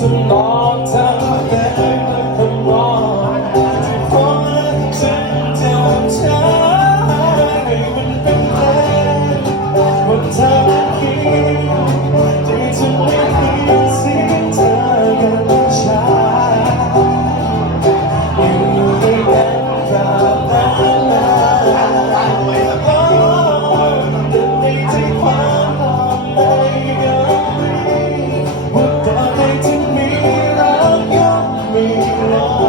ฉันนอน Senhor.